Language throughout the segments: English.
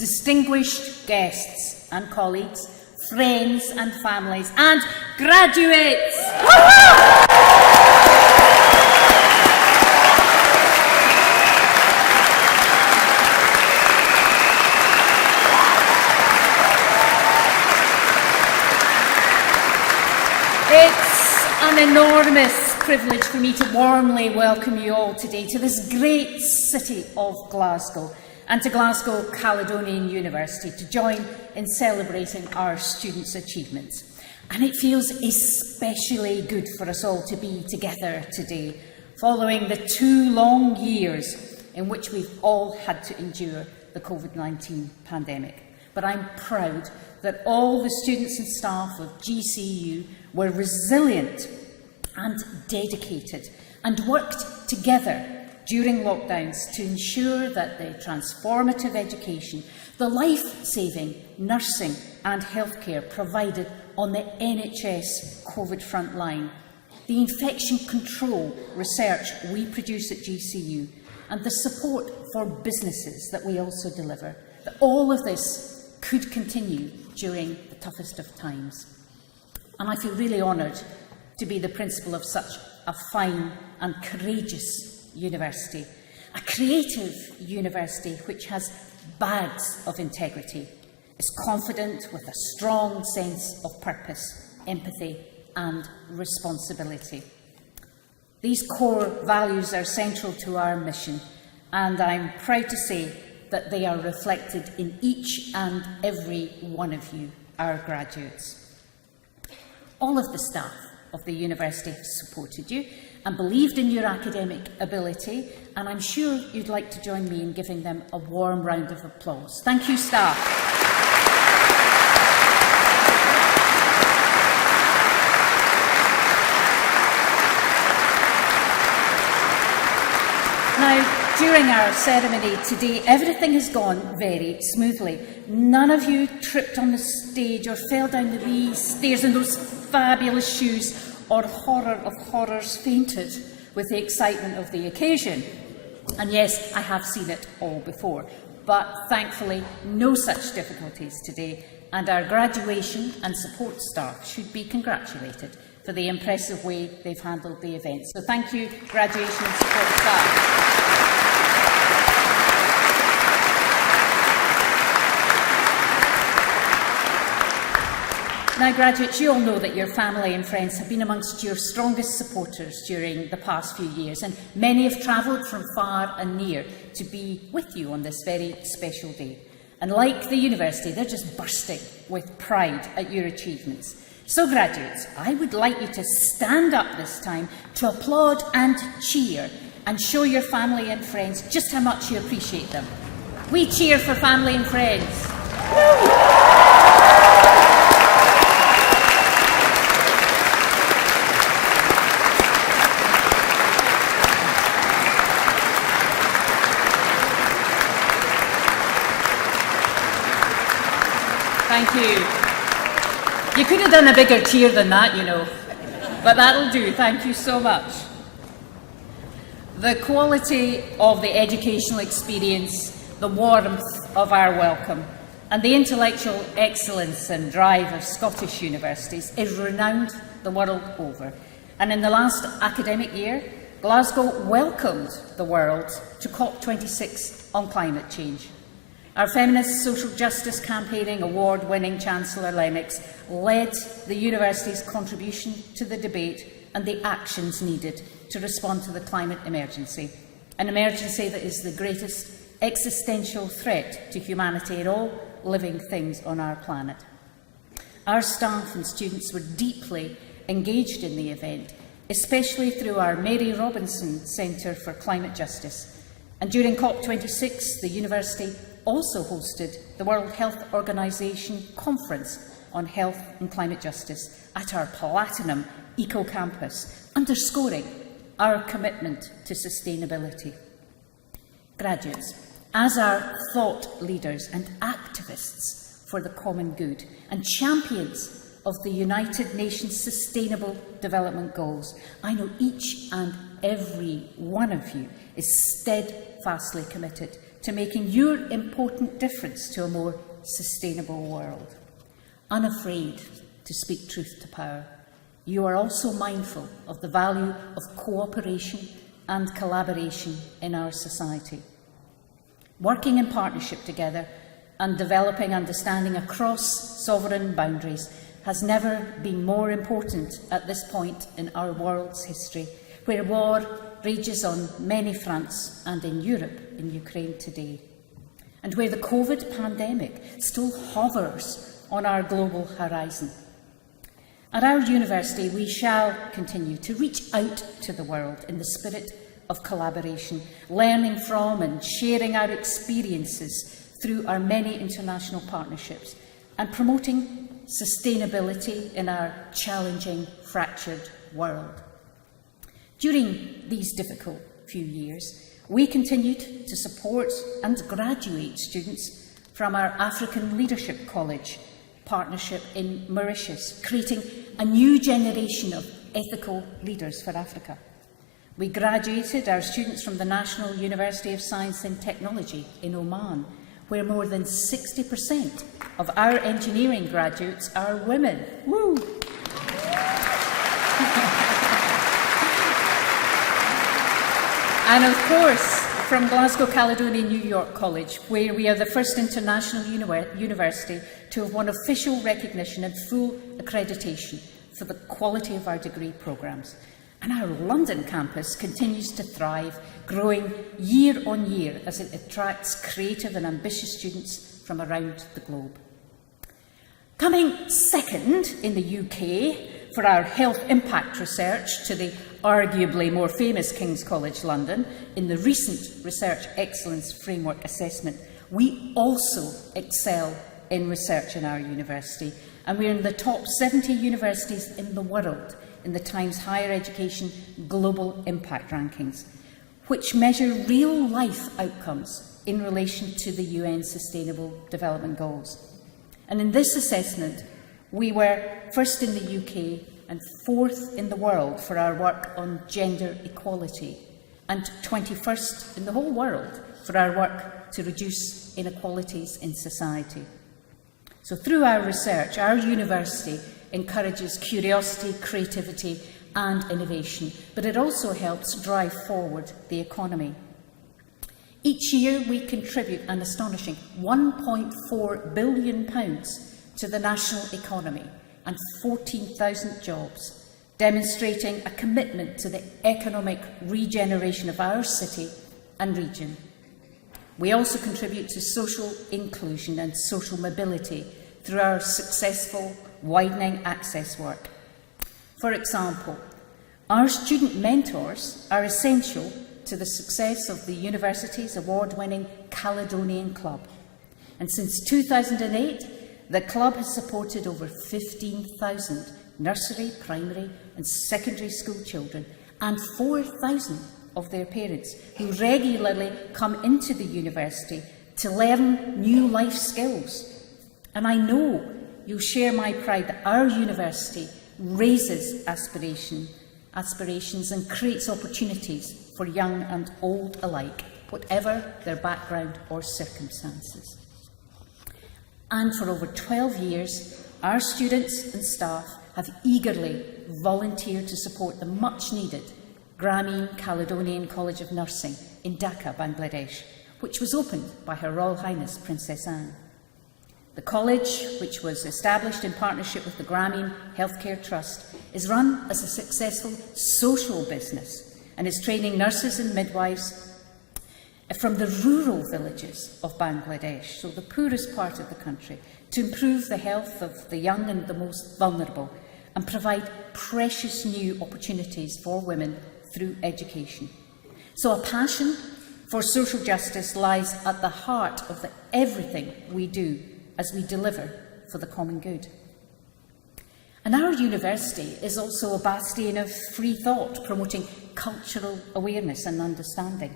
distinguished guests and colleagues, friends and families, and graduates. It's an enormous privilege for me to warmly welcome you all today to this great city of Glasgow and to Glasgow Caledonian University to join in celebrating our students' achievements. And it feels especially good for us all to be together today, following the 2 long years in which we've all had to endure the COVID-19 pandemic. But I'm proud that all the students and staff of GCU were resilient and dedicated and worked together during lockdowns to ensure that the transformative education, the life-saving nursing and healthcare provided on the NHS COVID frontline, the infection control research we produce at GCU, and the support for businesses that we also deliver, that all of this could continue during the toughest of times. And I feel really honoured to be the principal of such a fine and courageous university, a creative university which has bags of integrity, is confident with a strong sense of purpose, empathy and responsibility. These core values are central to our mission, and I'm proud to say that they are reflected in each and every one of you, our graduates. All of the staff of the university have supported you and believed in your academic ability, and I'm sure you'd like to join me in giving them a warm round of applause. Thank you, staff. Now, during our ceremony today, everything has gone very smoothly. None of you tripped on the stage or fell down the wee stairs in those fabulous shoes, or horror of horrors fainted with the excitement of the occasion. And yes, I have seen it all before, but thankfully no such difficulties today, and our graduation and support staff should be congratulated for the impressive way they've handled the event. So thank you, graduation and support staff. Now, graduates, you all know that your family and friends have been amongst your strongest supporters during the past few years, and many have travelled from far and near to be with you on this very special day. And like the university, they're just bursting with pride at your achievements. So, graduates, I would like you to stand up this time to applaud and cheer and show your family and friends just how much you appreciate them. We cheer for family and friends. Thank you. You could have done a bigger cheer than that, you know, but that'll do. Thank you so much. The quality of the educational experience, the warmth of our welcome, and the intellectual excellence and drive of Scottish universities is renowned the world over. And in the last academic year, Glasgow welcomed the world to COP26 on climate change. Our feminist social justice campaigning award-winning Chancellor Lennox led the university's contribution to the debate and the actions needed to respond to the climate emergency, an emergency that is the greatest existential threat to humanity and all living things on our planet. Our staff and students were deeply engaged in the event, especially through our Mary Robinson Centre for Climate Justice. And during COP26, the university also hosted the World Health Organization Conference on Health and Climate Justice at our Platinum Eco Campus, underscoring our commitment to sustainability. Graduates, as our thought leaders and activists for the common good and champions of the United Nations Sustainable Development Goals, I know each and every one of you is steadfastly committed to making your important difference to a more sustainable world. Unafraid to speak truth to power, you are also mindful of the value of cooperation and collaboration in our society. Working in partnership together and developing understanding across sovereign boundaries has never been more important at this point in our world's history, where war rages on many fronts and in Europe, in Ukraine today, and where the COVID pandemic still hovers on our global horizon. At our university, we shall continue to reach out to the world in the spirit of collaboration, learning from and sharing our experiences through our many international partnerships, and promoting sustainability in our challenging, fractured world. During these difficult few years, we continued to support and graduate students from our African Leadership College partnership in Mauritius, creating a new generation of ethical leaders for Africa. We graduated our students from the National University of Science and Technology in Oman, where more than 60% of our engineering graduates are women. Woo! And of course, from Glasgow, Caledonian, New York College, where we are the first international university to have won official recognition and full accreditation for the quality of our degree programmes. And our London campus continues to thrive, growing year on year as it attracts creative and ambitious students from around the globe. Coming second in the UK for our health impact research to the arguably more famous King's College London in the recent Research Excellence Framework Assessment, we also excel in research in our university, and we're in the top 70 universities in the world in the Times Higher Education Global Impact Rankings, which measure real-life outcomes in relation to the UN Sustainable Development Goals. And in this assessment, we were first in the UK and fourth in the world for our work on gender equality, and 21st in the whole world for our work to reduce inequalities in society. So through our research, our university encourages curiosity, creativity and innovation, but it also helps drive forward the economy. Each year we contribute an astonishing £1.4 billion to the national economy and 14,000 jobs, demonstrating a commitment to the economic regeneration of our city and region. We also contribute to social inclusion and social mobility through our successful widening access work. For example, our student mentors are essential to the success of the university's award-winning Caledonian Club. And since 2008, the club has supported over 15,000 nursery, primary and secondary school children and 4,000 of their parents who regularly come into the university to learn new life skills. And I know you'll share my pride that our university raises aspirations and creates opportunities for young and old alike, whatever their background or circumstances. And for over 12 years, our students and staff have eagerly volunteered to support the much-needed Grameen Caledonian College of Nursing in Dhaka, Bangladesh, which was opened by Her Royal Highness Princess Anne. The college, which was established in partnership with the Grameen Healthcare Trust, is run as a successful social business and is training nurses and midwives from the rural villages of Bangladesh, so the poorest part of the country, to improve the health of the young and the most vulnerable and provide precious new opportunities for women through education. So a passion for social justice lies at the heart of everything we do as we deliver for the common good. And our university is also a bastion of free thought, promoting cultural awareness and understanding.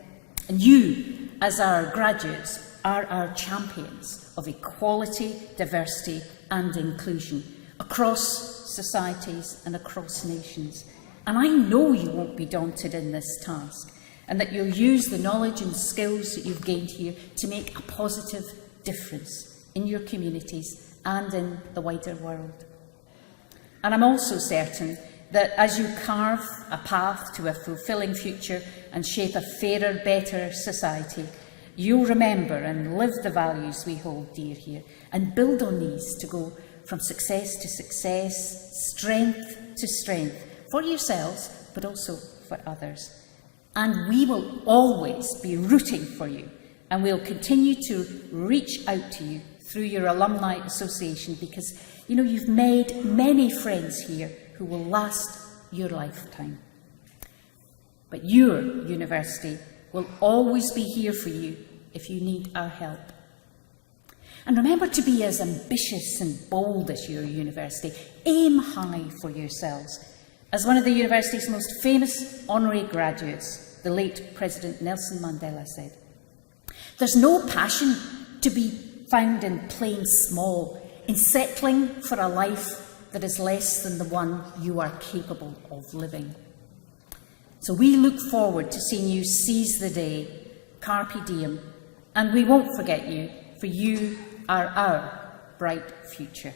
And you, as our graduates, are our champions of equality, diversity and inclusion across societies and across nations. And I know you won't be daunted in this task, and that you'll use the knowledge and skills that you've gained here to make a positive difference in your communities and in the wider world. And I'm also certain that as you carve a path to a fulfilling future and shape a fairer, better society, you'll remember and live the values we hold dear here and build on these to go from success to success, strength to strength, for yourselves, but also for others. And we will always be rooting for you, and we'll continue to reach out to you through your alumni association, because you know you've made many friends here who will last your lifetime. But your university will always be here for you if you need our help. And remember to be as ambitious and bold as your university. Aim high for yourselves. As one of the university's most famous honorary graduates, the late President Nelson Mandela, said, "There's no passion to be found in playing small, in settling for a life that is less than the one you are capable of living." So we look forward to seeing you seize the day, carpe diem, and we won't forget you, for you are our bright future.